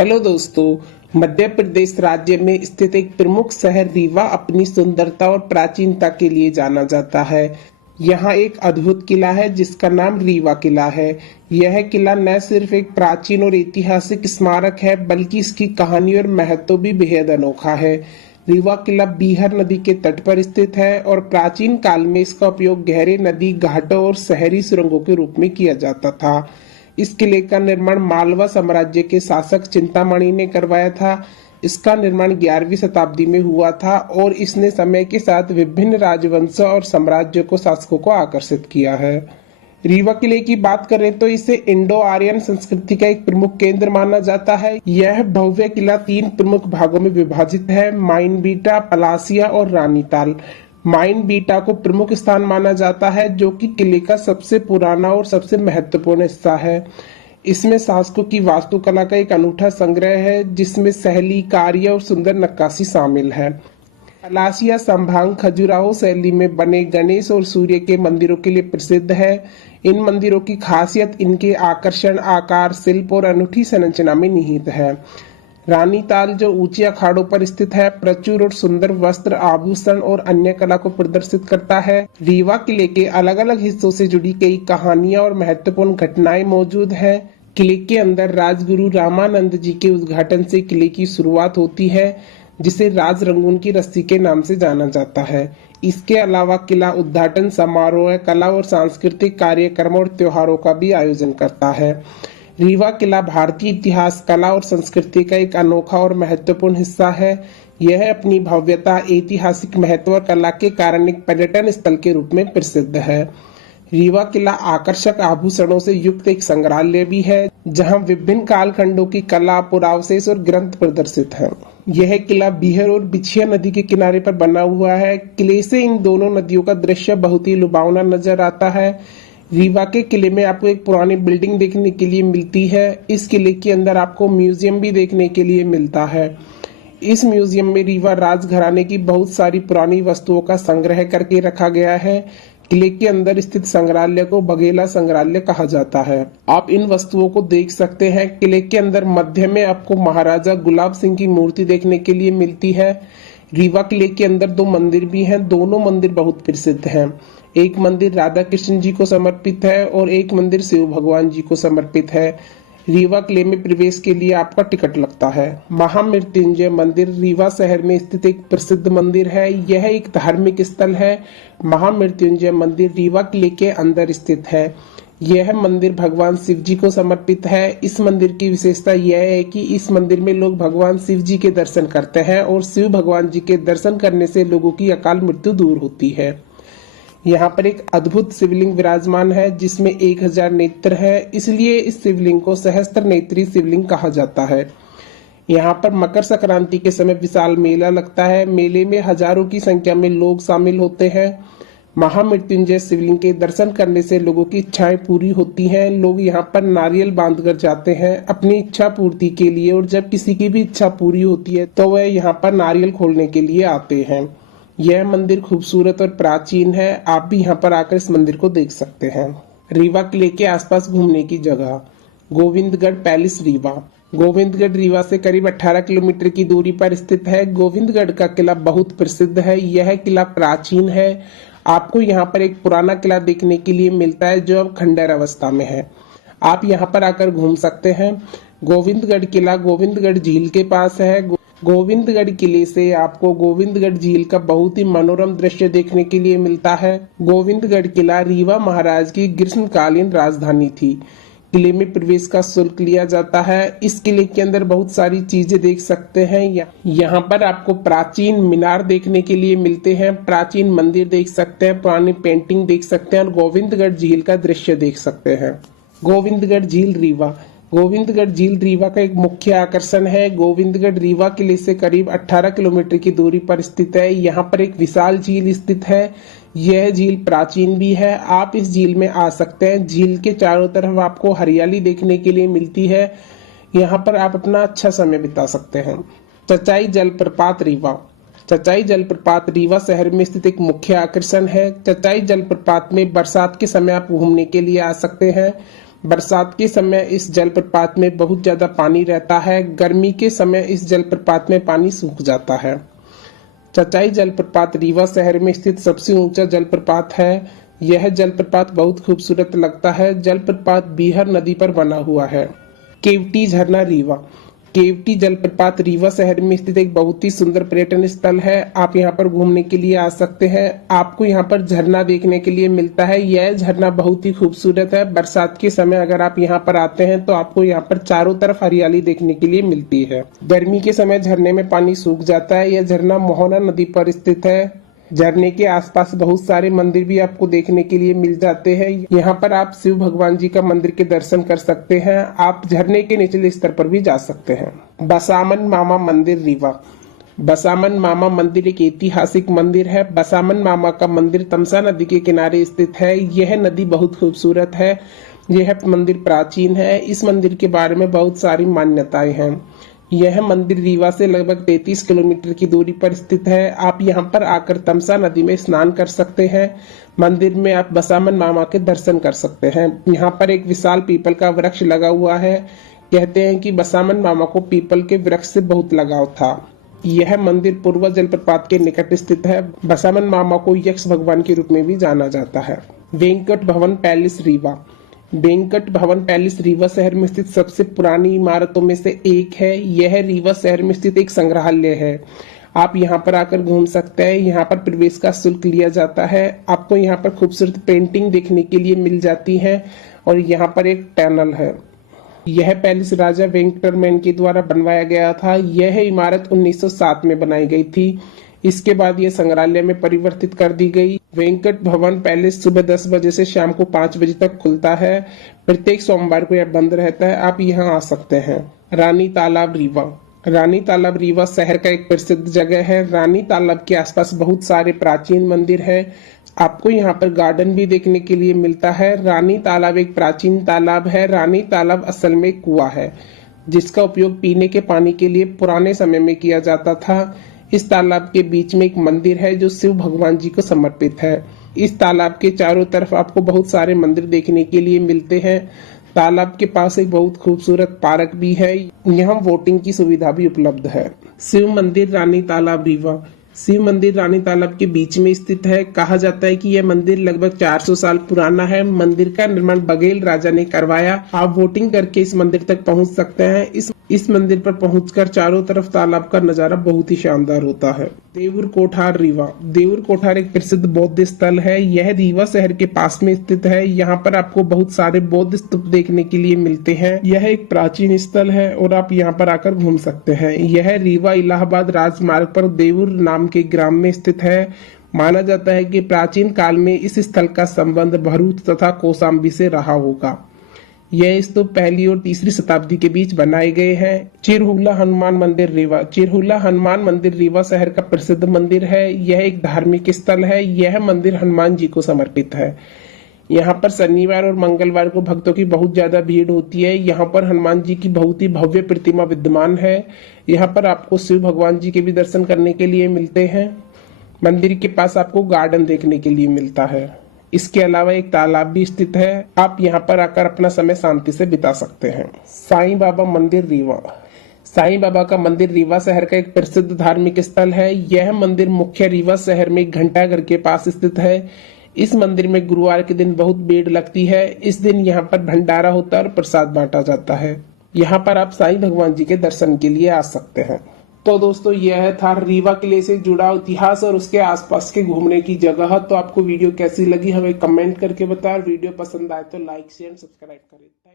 Hello दोस्तों, मध्य प्रदेश राज्य में स्थित एक प्रमुख शहर रीवा अपनी सुंदरता और प्राचीनता के लिए जाना जाता है। यहाँ एक अद्भुत किला है जिसका नाम रीवा किला है। यह किला न सिर्फ एक प्राचीन और ऐतिहासिक स्मारक है बल्कि इसकी कहानी और महत्व भी बेहद अनोखा है। रीवा किला बीहर नदी के तट पर स्थित है और प्राचीन काल में इसका उपयोग गहरे नदी घाटों और शहरी सुरंगों के रूप में किया जाता था। इस किले का निर्माण मालवा साम्राज्य के शासक चिंतामणि ने करवाया था। इसका निर्माण 11वीं शताब्दी में हुआ था और इसने समय के साथ विभिन्न राजवंशों और साम्राज्यों को शासकों को आकर्षित किया है। रीवा किले की बात करें तो इसे इंडो आर्यन संस्कृति का एक प्रमुख केंद्र माना जाता है। यह भव्य किला 3 प्रमुख भागों में विभाजित है: माइनबीटा, पलासिया और रानीताल। माइनबीटा को प्रमुख स्थान माना जाता है जो कि किले का सबसे पुराना और सबसे महत्वपूर्ण हिस्सा है। इसमें शासकों की वास्तुकला का एक अनूठा संग्रह है जिसमें शैली, कार्य और सुंदर नक्काशी शामिल है। पलासिया संभाग खजुराहो शैली में बने गणेश और सूर्य के मंदिरों के लिए प्रसिद्ध है। इन मंदिरों की खासियत इनके आकर्षण, आकार, शिल्प और अनूठी संरचना में निहित है। रानीताल जो ऊंचे अखाड़ों पर स्थित है, प्रचुर और सुंदर वस्त्र, आभूषण और अन्य कला को प्रदर्शित करता है। रीवा किले के अलग अलग हिस्सों से जुड़ी कई कहानियां और महत्वपूर्ण घटनाएं मौजूद है। किले के अंदर राजगुरु रामानंद जी के उद्घाटन से किले की शुरुआत होती है जिसे राज रंगून की रस्सी के नाम से जाना जाता है। इसके अलावा किला उद्घाटन समारोह, कला और सांस्कृतिक कार्यक्रम और त्योहारों का भी आयोजन करता है। रीवा किला भारतीय इतिहास, कला और संस्कृति का एक अनोखा और महत्वपूर्ण हिस्सा है। यह अपनी भव्यता, ऐतिहासिक महत्व और कला के कारण एक पर्यटन स्थल के रूप में प्रसिद्ध है। रीवा किला आकर्षक आभूषणों से युक्त एक संग्रहालय भी है जहां विभिन्न कालखंडों की कला, पुरावशेष और ग्रंथ प्रदर्शित हैं। यह किला बीहर और बिछिया नदी के किनारे पर बना हुआ है। किले से इन दोनों नदियों का दृश्य बहुत ही लुभावना नजर आता है। रीवा के किले में आपको एक पुरानी बिल्डिंग देखने के लिए मिलती है। इस किले के अंदर आपको म्यूजियम भी देखने के लिए मिलता है। इस म्यूजियम में रीवा राजघराने की बहुत सारी पुरानी वस्तुओं का संग्रह करके रखा गया है। किले के अंदर स्थित संग्रहालय को बघेला संग्रहालय कहा जाता है। आप इन वस्तुओं को देख सकते हैं। किले के अंदर मध्य में आपको महाराजा गुलाब सिंह की मूर्ति देखने के लिए मिलती है। रीवा किले के अंदर 2 मंदिर भी हैं। दोनों मंदिर बहुत प्रसिद्ध हैं। एक मंदिर राधा कृष्ण जी को समर्पित है और एक मंदिर शिव भगवान जी को समर्पित है। रीवा किले में प्रवेश के लिए आपका टिकट लगता है। महामृत्युंजय मंदिर रीवा शहर में स्थित एक प्रसिद्ध मंदिर है। यह एक धार्मिक स्थल है। महामृत्युंजय मंदिर रीवा किले के अंदर स्थित है। यह मंदिर भगवान शिव जी को समर्पित है। इस मंदिर की विशेषता यह है कि इस मंदिर में लोग भगवान शिव जी के दर्शन करते हैं और शिव भगवान जी के दर्शन करने से लोगों की अकाल मृत्यु दूर होती है। यहाँ पर एक अद्भुत शिवलिंग विराजमान है जिसमें 1000 नेत्र है, इसलिए इस शिवलिंग को सहस्त्र नेत्री शिवलिंग कहा जाता है। यहाँ पर मकर संक्रांति के समय विशाल मेला लगता है। मेले में हजारों की संख्या में लोग शामिल होते हैं। महामृत्युंजय शिवलिंग के दर्शन करने से लोगों की इच्छाएं पूरी होती हैं। लोग यहाँ पर नारियल बांधकर जाते हैं अपनी इच्छा पूर्ति के लिए, और जब किसी की भी इच्छा पूरी होती है तो वह यहाँ पर नारियल खोलने के लिए आते हैं। यह मंदिर खूबसूरत और प्राचीन है। आप भी यहाँ पर आकर इस मंदिर को देख सकते हैं। रीवा किले के आसपास घूमने की जगह: गोविंदगढ़ पैलेस रीवा। गोविंदगढ़ रीवा से करीब 18 किलोमीटर की दूरी पर स्थित है। गोविंदगढ़ का किला बहुत प्रसिद्ध है। यह किला प्राचीन है। आपको यहाँ पर एक पुराना किला देखने के लिए मिलता है जो अब खंडहर अवस्था में है। आप यहाँ पर आकर घूम सकते हैं। गोविंदगढ़ किला गोविंदगढ़ झील के पास है। गोविंदगढ़ किले से आपको गोविंदगढ़ झील का बहुत ही मनोरम दृश्य देखने के लिए मिलता है। गोविंदगढ़ किला रीवा महाराज की ग्रीष्मकालीन राजधानी थी। किले में प्रवेश का शुल्क लिया जाता है। इस किले के अंदर बहुत सारी चीजें देख सकते हैं। यहाँ पर आपको प्राचीन मीनार देखने के लिए मिलते हैं, प्राचीन मंदिर देख सकते हैं, पुरानी पेंटिंग देख सकते हैं और गोविंदगढ़ झील का दृश्य देख सकते हैं। गोविंदगढ़ झील रीवा। गोविंदगढ़ झील रीवा का एक मुख्य आकर्षण है। गोविंदगढ़ रीवा किले से करीब 18 किलोमीटर की दूरी पर स्थित है। यहाँ पर एक विशाल झील स्थित है। यह झील प्राचीन भी है। आप इस झील में आ सकते हैं। झील के चारों तरफ आपको हरियाली देखने के लिए मिलती है। यहाँ पर आप अपना अच्छा समय बिता सकते हैं। चचाई जलप्रपात रीवा। चचाई जलप्रपात रीवा शहर में स्थित एक मुख्य आकर्षण है। चचाई जलप्रपात में बरसात के समय आप घूमने के लिए आ सकते हैं। बरसात के समय इस जलप्रपात में बहुत ज्यादा पानी रहता है। गर्मी के समय इस जलप्रपात में पानी सूख जाता है। चचाई जलप्रपात रीवा शहर में स्थित सबसे ऊंचा जलप्रपात है। यह जलप्रपात बहुत खूबसूरत लगता है। जलप्रपात बीहर नदी पर बना हुआ है। केवटी झरना रीवा। केवटी जलप्रपात रीवा शहर में स्थित एक बहुत ही सुंदर पर्यटन स्थल है। आप यहाँ पर घूमने के लिए आ सकते हैं। आपको यहाँ पर झरना देखने के लिए मिलता है। यह झरना बहुत ही खूबसूरत है। बरसात के समय अगर आप यहाँ पर आते हैं तो आपको यहाँ पर चारों तरफ हरियाली देखने के लिए मिलती है। गर्मी के समय झरने में पानी सूख जाता है। यह झरना मोहना नदी पर स्थित है। झरने के आसपास बहुत सारे मंदिर भी आपको देखने के लिए मिल जाते हैं। यहाँ पर आप शिव भगवान जी का मंदिर के दर्शन कर सकते हैं। आप झरने के निचले स्तर पर भी जा सकते हैं। बसामन मामा मंदिर रीवा। बसामन मामा मंदिर एक ऐतिहासिक मंदिर है। बसामन मामा का मंदिर तमसा नदी के किनारे स्थित है। यह नदी बहुत खूबसूरत है। यह मंदिर प्राचीन है। इस मंदिर के बारे में बहुत सारी मान्यताएं हैं। यह मंदिर रीवा से लगभग 33 किलोमीटर की दूरी पर स्थित है। आप यहाँ पर आकर तमसा नदी में स्नान कर सकते हैं। मंदिर में आप बसामन मामा के दर्शन कर सकते हैं। यहाँ पर एक विशाल पीपल का वृक्ष लगा हुआ है। कहते हैं कि बसामन मामा को पीपल के वृक्ष से बहुत लगाव था। यह मंदिर पूर्वा जलप्रपात के निकट स्थित है। बसामन मामा को यक्ष भगवान के रूप में भी जाना जाता है। वेंकट भवन पैलेस रीवा। वेंकट भवन पैलेस रीवा शहर में स्थित सबसे पुरानी इमारतों में से एक है। यह रीवा शहर में स्थित एक संग्रहालय है। आप यहाँ पर आकर घूम सकते हैं। यहाँ पर प्रवेश का शुल्क लिया जाता है। आपको यहाँ पर खूबसूरत पेंटिंग देखने के लिए मिल जाती है और यहाँ पर एक टनल है। यह पैलेस राजा वेंकटरमैन के द्वारा बनवाया गया था। यह इमारत 1907 में बनाई गई थी। इसके बाद यह संग्रहालय में परिवर्तित कर दी गई। वेंकट भवन पैलेस सुबह 10 बजे से शाम को 5 बजे तक खुलता है। प्रत्येक सोमवार को यह बंद रहता है। आप यहाँ आ सकते हैं। रानी तालाब रीवा। रानी तालाब रीवा शहर का एक प्रसिद्ध जगह है। रानी तालाब के आसपास बहुत सारे प्राचीन मंदिर है। आपको यहाँ पर गार्डन भी देखने के लिए मिलता है। रानी तालाब एक प्राचीन तालाब है। रानी तालाब असल में एक कुआं है जिसका उपयोग पीने के पानी के लिए पुराने समय में किया जाता था। इस तालाब के बीच में एक मंदिर है जो शिव भगवान जी को समर्पित है। इस तालाब के चारों तरफ आपको बहुत सारे मंदिर देखने के लिए मिलते हैं। तालाब के पास एक बहुत खूबसूरत पार्क भी है। यहाँ वोटिंग की सुविधा भी उपलब्ध है। शिव मंदिर रानी तालाब रीवा। शिव मंदिर रानी तालाब के बीच में स्थित है। कहा जाता है कि यह मंदिर लगभग 400 साल पुराना है। मंदिर का निर्माण बघेल राजा ने करवाया। आप वोटिंग करके इस मंदिर तक पहुंच सकते हैं। इस मंदिर पर पहुंचकर चारों तरफ तालाब का नजारा बहुत ही शानदार होता है। देऊर कोठार रीवा। देऊर कोठार एक प्रसिद्ध बौद्ध स्थल है। यह रीवा शहर के पास में स्थित है। यहाँ पर आपको बहुत सारे बौद्ध स्तूप देखने के लिए मिलते हैं। यह एक प्राचीन स्थल है और आप यहाँ पर आकर घूम सकते हैं। यह रीवा इलाहाबाद राजमार्ग पर देऊर नाम के ग्राम में स्थित है। माना जाता है कि प्राचीन काल में इस स्थल का संबंध भरूच तथा कौशाम्बी से रहा होगा। यह स्तूप पहली और तीसरी शताब्दी के बीच बनाए गए हैं। चिरहुला हनुमान मंदिर रीवा। चिरहुला हनुमान मंदिर रीवा शहर का प्रसिद्ध मंदिर है। यह एक धार्मिक स्थल है। यह मंदिर हनुमान जी को समर्पित है। यहाँ पर शनिवार और मंगलवार को भक्तों की बहुत ज्यादा भीड़ होती है। यहाँ पर हनुमान जी की बहुत ही भव्य प्रतिमा विद्यमान है। यहाँ पर आपको शिव भगवान जी के भी दर्शन करने के लिए मिलते हैं। मंदिर के पास आपको गार्डन देखने के लिए मिलता है। इसके अलावा एक तालाब भी स्थित है। आप यहाँ पर आकर अपना समय शांति से बिता सकते हैं। साईं बाबा मंदिर रीवा। साईं बाबा का मंदिर रीवा शहर का एक प्रसिद्ध धार्मिक स्थल है। यह मंदिर मुख्य रीवा शहर में घंटाघर के पास स्थित है। इस मंदिर में गुरुवार के दिन बहुत भीड़ लगती है। इस दिन यहाँ पर भंडारा होता है और प्रसाद बांटा जाता है। यहाँ पर आप साईं भगवान जी के दर्शन के लिए आ सकते हैं। तो दोस्तों यह था रीवा किले से जुड़ा इतिहास और उसके आसपास के घूमने की जगह। तो आपको वीडियो कैसी लगी हमें कमेंट करके बताएं। वीडियो पसंद आए तो लाइक शेयर सब्सक्राइब करें।